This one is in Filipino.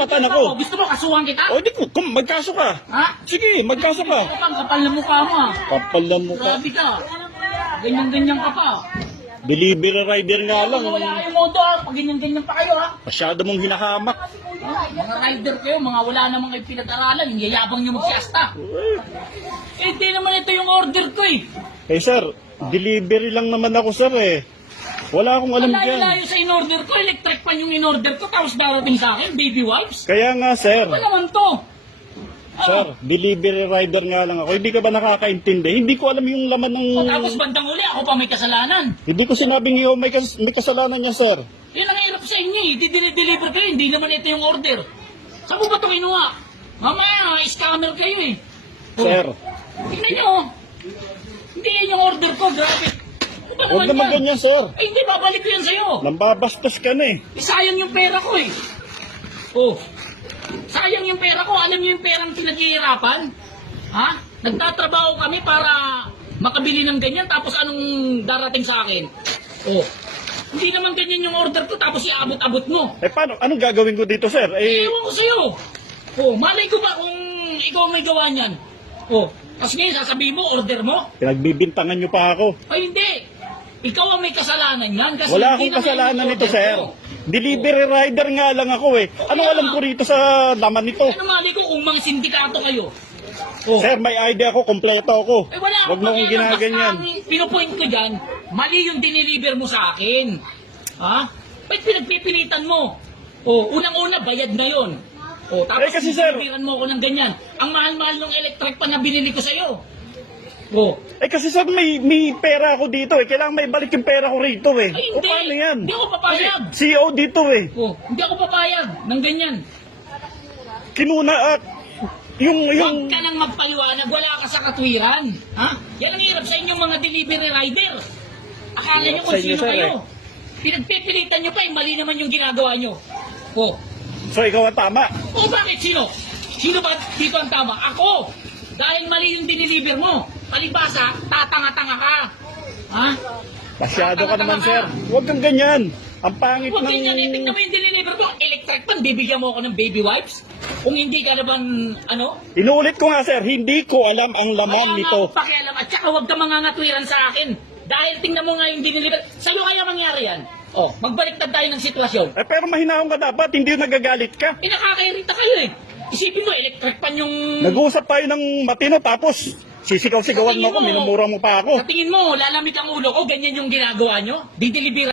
karapatan ako. Gusto mo kasuhan kita? O, di ko, magkaso ka. Ha? Sige, magkaso ka. Kapal na mukha mo ah. Kapal na mukha. Grabe ka. Ganyan-ganyan ka pa. Delivery rider nga lang. Wala kayong modo ah. Pag ganyan-ganyan pa kayo ah. Masyado mong hinahamak. Mga rider kayo, mga wala namang kayo pinag-aralan. Yayabang nyo magsiasta. Eh, di naman ito yung order ko eh. Eh sir, delivery lang naman ako sir eh. Wala akong alam dyan. Malayo-layo sa in-order ko. Electric pan yung in-order ko. Tapos darating sa akin, baby wipes. Kaya nga sir. Ano naman to? Sir, delivery rider nga lang ako. Hindi ka ba nakakaintindi? Hindi ko alam yung laman ng... O tapos bandang uli, ako pa may kasalanan. Hindi ko sinabing iyo may kasalanan niya sir. Yun ang hirap sa inyo eh. Di-deliver kayo, hindi naman ito yung order. Saan mo ba ito kinuha? Mamaya, scammer kayo eh. O, Sir, tingnan nyo. Hindi yan yung order ko, grabe. Ano ba huwag naman yan? ganyan sir. Eh, hindi, babalik ko yan sa'yo. Nambabastos ka na eh. Sayang yung pera ko eh. Oh, sayang yung pera ko. Alam niyo yung perang pinaghihirapan? Ha? Nagtatrabaho kami para makabili ng ganyan tapos anong darating sa akin? Oh, hindi naman ganyan yung order ko tapos iabot-abot mo. Eh paano? Anong gagawin ko dito sir? Ewan ko sa'yo. Oh, malay ko ba kung ikaw may gawa niyan? Oh, tapos ngayon sasabihin mo, order mo? Pinagbibintangan niyo pa ako. Ay hindi. Ikaw ang may kasalanan yan. Kasi Wala hindi akong naman kasalanan yung nito order sir. ko. Delivery rider nga lang ako eh. Anong alam ko rito sa laman nito? Ano mali ko kung mga sindikato kayo? Oh. Sir, may idea ako, kompleto ako. Eh wala Huwag mo akong ginaganyan. Basta ang pinupoint ko dyan, mali yung diniliver mo sa akin. Ha? Ba't pinagpipilitan mo? Oh, unang-una, bayad na yon. Oh, tapos Eh, kasi, sir, diniliveran mo ako ng ganyan. Ang mahal-mahal ng electric pa na binili ko sa'yo. Oh. Eh kasi sir, may pera ako dito eh. Kailangan may balik yung pera ko rito eh. Ay, O hindi. paano yan? Hindi ako papayag. CEO dito eh. Oh, hindi ako papayag ng ganyan. Kinuna at yung... Huwag ka nang magpaliwanag, wala ka sa katwiran. Ha? Yan ang hirap sa inyong mga delivery rider. Akala nyo Hirap kung sa inyo, sino sir, kayo. Pinagpipilitan nyo pa, mali naman yung ginagawa nyo. Oh. So ikaw ang tama. O bakit? Sino? Sino ba dito ang tama? Ako! Dahil mali yung diniliver mo. Palibasa, tatanga-tanga ka. Ha? Masyado ka naman sir. Huwag kang ganyan. Ang pangit Huwag ng... ganyan, tingnan mo yung diniliver mo. Electric pan, bibigyan mo ako ng baby wipes? Kung hindi ka naman, ano? Inuulit ko nga sir, hindi ko alam ang laman Kaya nga nito. ako pakialam at saka huwag ka mangangatwiran sa akin. Dahil tingnan mo nga yung diniliver. Sa'yo kaya mangyari yan? Oh, magbaliktad tayo ng sitwasyon. Eh pero mahinahon ka dapat, hindi nagagalit ka. Eh nakakairita kayo eh. Isipin mo, electric pan yung... Nag-uusap tayo ng matino tapos sisigaw-sigawan mo ako, minumura mo pa ako. Sa tingin mo, lalamig ang ulo ko, ganyan yung ginagawa nyo? Dideliver